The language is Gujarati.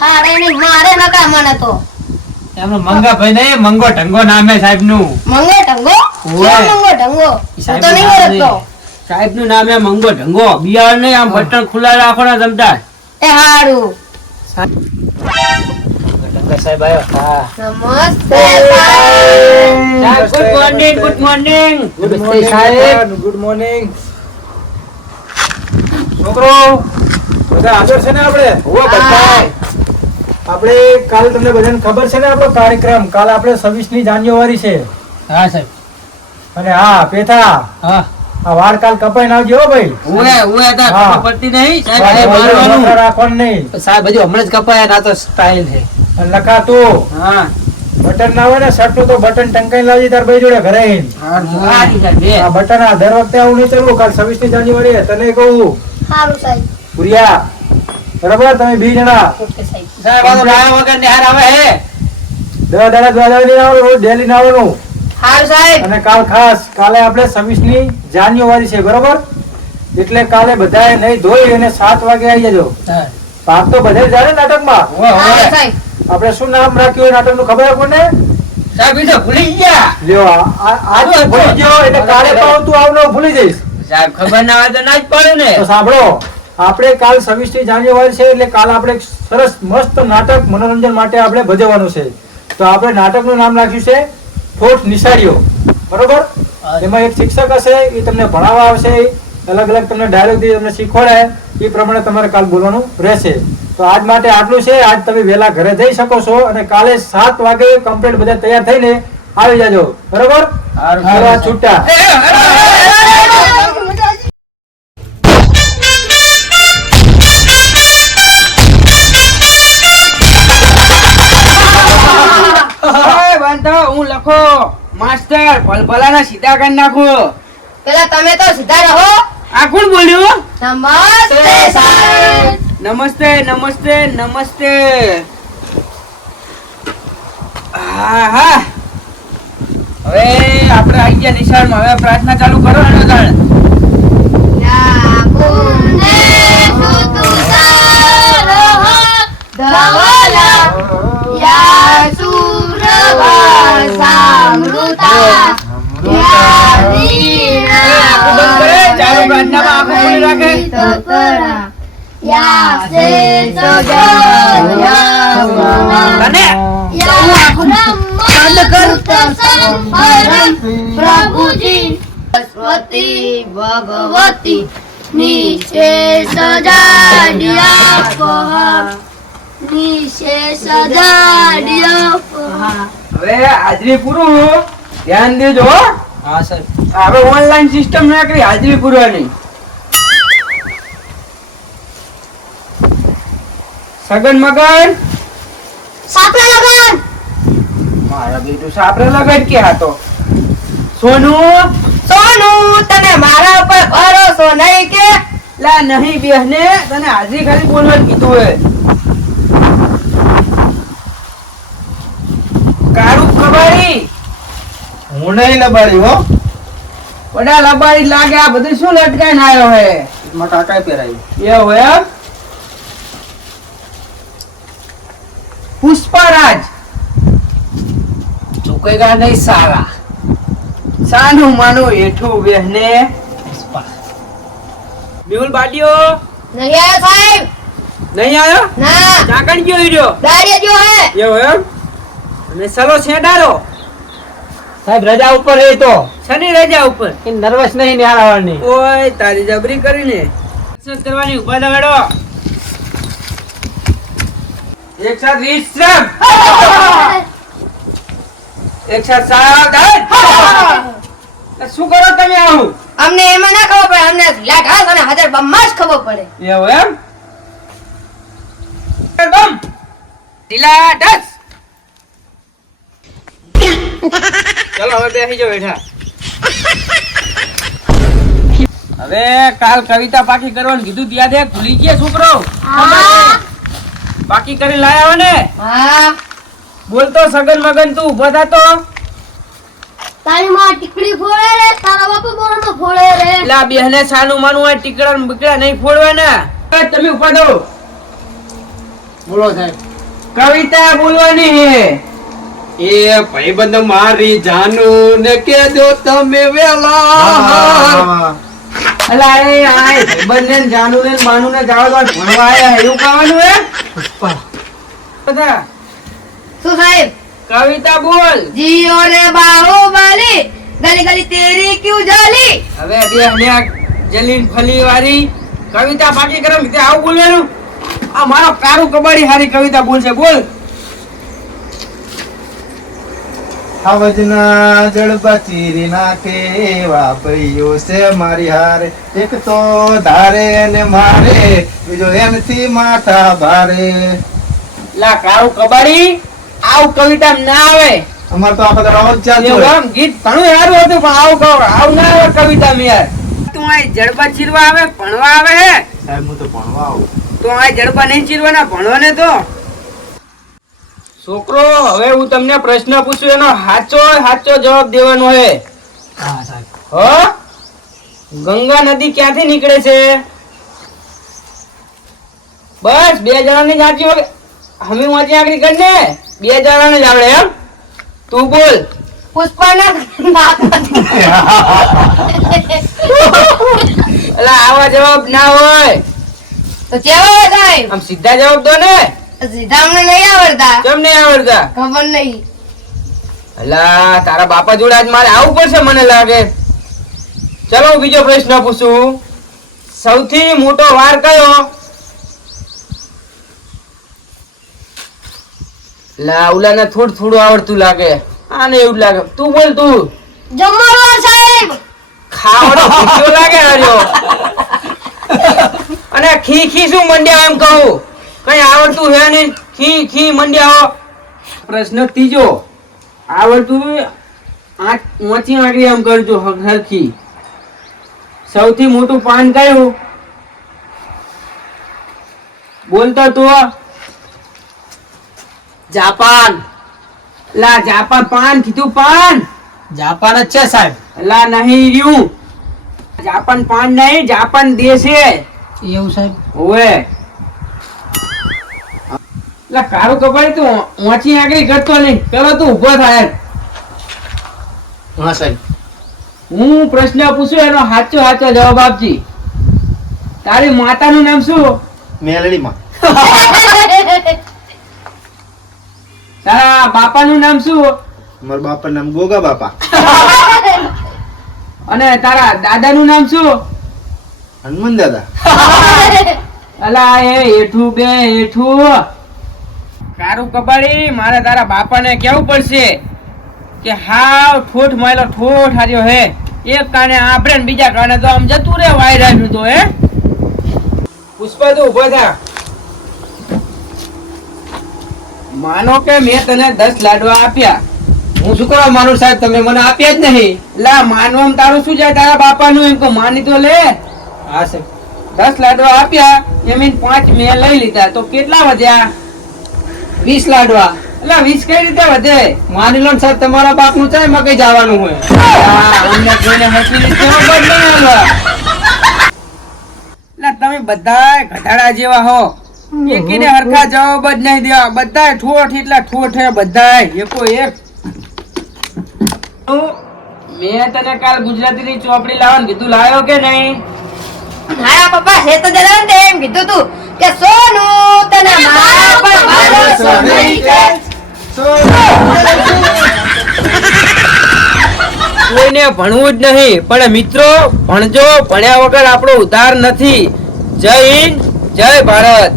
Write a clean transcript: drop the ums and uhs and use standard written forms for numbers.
હારે નહીં મારે નકા મને તો એમનો મંગા ભાઈ ને મંગો ઢંગો નામે સાહેબ નું મંગો ઢંગો ઓય. મંગો ઢંગો હું તો નહીં ઓળખતો સાહેબ નું નામ હે મંગો ઢંગો બિયાર ને આમ બટન ખુલ્લા રાખો ને જમતા એ હારું સાહેબ આયો હા નમસ્તે સાહેબ ગુડ મોર્નિંગ ગુડ મોર્નિંગ છોકરો બધા હાજર છે ને આપણે આપણે કાલ તમને બધાને ખબર છે ને આપણો કાર્યક્રમ કાલ આપણે 26મી જાન્યુઆરી છે હા સાહેબ અને હા પેથા હા આ વાળ કાલ કપાઈ નાખજો હો ભાઈ ઉએ તા હા. પડતી નહીં સાહેબ વાળ મારવાનું રાખવાનું નહીં સાહેબ હજુ હમણાં જ કપાયા ના તો સ્ટાઇલ છે અને લખાતું હા બટન ના હોય ને શર્ટ નું તો બટન ટંકાઈ લાવજે તાર ભાઈ જોડે ઘરે આવીને. આ બટન આ દર વખતે આવું નહીં ચાલવું કાલ 26મી જાન્યુઆરી તને કહું હારું સાહેબ પુરિયા બરાબર તમે 2 જણા ઓકે સાહેબ સાહેબ આ તો ડાયા વગર નિહાર આવે હે 10 દાડા દ્વારા નહીં આવવાનું ડેલી ના આવવાનું હારું સાહેબ અને કાલ ખાસ કાલે આપણે 26મી જાન્યુઆરી છે બરોબર એટલે કાલે બધાએ નહીં ધોઈ અને 7 વાગે આવી જજો ભાગ તો બધે જાણે નાટકમાં હારું સાહેબ આપણે શું નામ રાખ્યું એ નાટકનું ખબર આપણને સાહેબ ઈ તો ભૂલી ગયા લ્યો આજ તો ભૂલી ગયો એટલે કાલે પણ તું આવનો ભૂલી જઈશ સાહેબ ખબર ના હોય તો ના જ પડે ને તો સાંભળો આપણે કાલ 26મી જાન્યુઆરી છે એટલે કાલ આપણે એક સરસ મસ્ત નાટક મનોરંજન માટે આપણે ભજવવાનું છે તો આપણે નાટકનું નામ રાખ્યું છે ઠોઠ નિશાળીઓ બરોબર એમાં એક શિક્ષક હશે એ તમને ભણાવવા આવશે અલગ અલગ તમને ડાયલોગ તમને શીખવાડે એ પ્રમાણે તમારે કાલ બોલવાનું રહેશે તો આજ માટે આટલું છે આજ તમે વહેલા ઘરે જઈ શકો છો અને કાલે 7 વાગે કમ્પ્લીટ બધા તૈયાર થઈને આવી જાજો બરોબર હારું છૂટા હું લખો માસ્ટર ભલભલાના સીધા કરી નાખો પેલા તમે તો સીધા રહો આ કોણ બોલ્યું નમસ્તે સાહેબ નમસ્તે નમસ્તે નમસ્તે હા હા હવે આપણે આવી ગયા નિશાળમાં હવે પ્રાર્થના ચાલુ કરો એનો જાણ યા પુને સુતુસારહ ધવલા યા સુરભાસામૃતા યા ચાલુ પ્રાર્થનામાં આંખો ખોલી રાખે વીણા યા શેષજયા અને પ્રભુજી સરસ્વતી ભગવતી નીચે સજાડ્યા પહાડ નીચે સજાડ્યા પહાડ હવે હાજરી પૂરું ધ્યાન દેજો હો. હા સર હવે ઓનલાઈન સિસ્ટમ ના કરી હાજરી પૂરવાની સગન મગન સાપડા લગન મારા બેટું સાપરે લગાડ કે હાતો સોનું સોનું તને મારા ઉપર ભરોસો નહીં કે લા નહીં બેહને તને હાજરી ખાલી બોલવાનું કીધું હે કાળું કબાડી હું નહીં લબાડી હો વડા લબાડી લાગે આ બધું શું લટકાઈને આવ્યો હે માં કાકાએ પહેરાયું એવું એમ પુષ્પરાજ ચૂકેગા નહીં સારા સાનું માનું હેઠું બેહને મેહુલ બાડીઓ નહીં આયો સાહેબ નહીં આવ્યો ના ચાકણ ગયો હીરો દાડિયા જો હે એવું એમ અને સલો છેડારો સાહેબ રજા ઉપર રહી તો શનિ રજા ઉપર એ નર્વસ નહીં ને આવવાની ઓય તારી જબરી કરીને કસરત કરવાની ઉભા દવાડો એક સાથ વિશ્રામ એક સાથ સાવધાન શું કરો તમે આવું અમને એમાં ના ખબર પડે અમને લાઠાસ અને હાજર બમ્મા જ ખબર પડે એવું એમ બમ ઢીલા ઢસ ચલો હવે બેસી જાઓ બેઠા હવે કાલ કવિતા પાકી કરવાનું કીધું ત્યાં દેખ ભૂલી ગયા છોકરો પાકી કરી લાયા હો ને હા બોલતો સગન મગન તું ઉભો થાતો તારી માં ટીકડી ફોડે રે તારા બાપા બોરનો ફોડે રે લા બેહને સાનું માનું હોય ટીકડા ને બકડા નહીં ફોડવાના તમે ઉભા થો બોલો સાહેબ. કવિતા બોલવાની હે. એ ભાઈબંધ મારી જાનું ને કેજો તમે વેલા અલા એ આય બંને જાનું ને બાનું ને જાવ તો ભણવા આયા એવું કહેવાનું હે. બધા શું સાહેબ? કવિતા બોલ. જીઓ રે બાહુબલી, ગલી ગલી તેરી ક્યું જાલી? હવે બે ને જલીન ફલી વાળી કવિતા બાકી કરો તે આવું બોલવાનું. આ મારો કારું કબાડી હારી કવિતા બોલશે બોલ. આવજના જડબા ચીરી નાખે એવા ભાઈઓ છે મારી હારે, એક તો ધારે ને મારે, બીજો એનથી માથા ભારે. લા કારું કબાડી આવું કવિતા ના આવે. અમાર તો આખો દાડો આવો જ ચાલતો એવું હોય. આમ ગીત ઘણું સારું હતું પણ આવું કહો આવું ના આવે કવિતા માં યાર. તું આ જડબા ચીરવા આવે ભણવા આવે હે. સાહેબ હું તો ભણવા આવું. તો આ જડબા નહીં ચીરવાના ભણવાને તો. છોકરો હવે હું તમને પ્રશ્ન પૂછું એનો સાચો જવાબ દેવાનો હે. હા સાહેબ. હો ગંગા નદી ક્યાંથી નીકળે છે? બસ બે જણાની સાચી વગર અમે વાંચી આગળ કરીને બે જણાને જ આવડે એમ. તું બોલ. પુષ્પાના અલા આવા જવાબ ના હોય. તો કેવો હોય સાહેબ? આમ સીધા જવાબ દો ને. સીધા અમને નહીં આવડતા. કેમ નહીં આવડતા? ખબર નહીં. અલા તારા બાપા જોડે આજ મારે આવવું પડશે મને લાગે. ચલો હું બીજો પ્રશ્ન પૂછું. સૌથી મોટો વાર કયો? લા ઉલાને થોડું આવડતું લાગે. આને એવું લાગે. તું બોલ તું. જમણવાર સાહેબ. ખાવાનો ભૂખ્યો લાગે હાર્યો. અને ખી શું મંડ્યા એમ કહું. કઈ આવડતું હે નહીં. ખી મંડ્યા હો. પ્રશ્ન ત્રીજો. આવડતું ઊંચી આંગળી એમ કરજો હરખી. સૌથી મોટું પાન કયું? બોલતો તું. જાપાન. લા જાપાન પાન કીધું પાન. જાપાન જ છે સાહેબ. લા નહીં રહ્યું. જાપાન પાન નહીં જાપાન દેશ છે. એવું સાહેબ. ઓવે લા કારું કપાડી તું ઊંચી આંગળી કરતો નહીં. પેલો તું ઉભો થાય. હા સાહેબ. હું પ્રશ્ન પૂછું એનો સાચો જવાબ આપજી. તારી માતાનું નામ શું? મેલડીમાં. તારા બાપાનું નામ શું? મારા બાપાનું નામ ગોગા બાપા. અને તારા દાદાનું નામ શું? હનુમાન દાદા. અલા એ હેઠું બે હેઠું. કારું કબાડી મારે તારા બાપાને કેવું પડશે કે હાવ ઠોઠ માયલો ઠોઠ હાર્યો હે. એક કાને આપણે ને બીજા કાને તો આમ જતું રે વાયરાનું તો હે. પુષ્પા તું ઉભો થા. માનો કે મેં તને 10 લાડવા આપ્યા. હું શું કરવા માનું સાહેબ? તમે મને આપ્યા જ નહીં. લા માનવામાં તારું શું જાય તારા બાપાનું એમ કો માની તો લે. હા સાહેબ. 10 લાડવા આપ્યા એમીન 5 મેં લઈ લીધા તો કેટલા વધ્યા? 20 લાડવા. એટલે 20 કઈ રીતે વધે? માની લો ને સાહેબ તમારા બાપ નું ચાય માં કઈ જવાનું હોય. અમને કોઈને હસી રીતે જવાબ જ નહીં આલવા. એટલે તમે બધાય ઘટાડા જેવા હો. એકેને હરખા જવાબ જ નહીં દેવા. બધાય ઠોઠ એટલા ઠોઠ હે બધાય એકો એક. મેં તને કાલ ગુજરાતીની ચોપડી લાવવાનું કીધું, લાવ્યો કે નહીં? મારા પપ્પા છે તો જરા ને એમ કીધું તું કે સોનું તને મારા પર ભરોસો નહીં કે. કોઈને ભણવું જ નહીં પણ મિત્રો ભણજો. ભણ્યા વગર આપણો ઉદ્ધાર નથી. જય હિન્દ જય ભારત.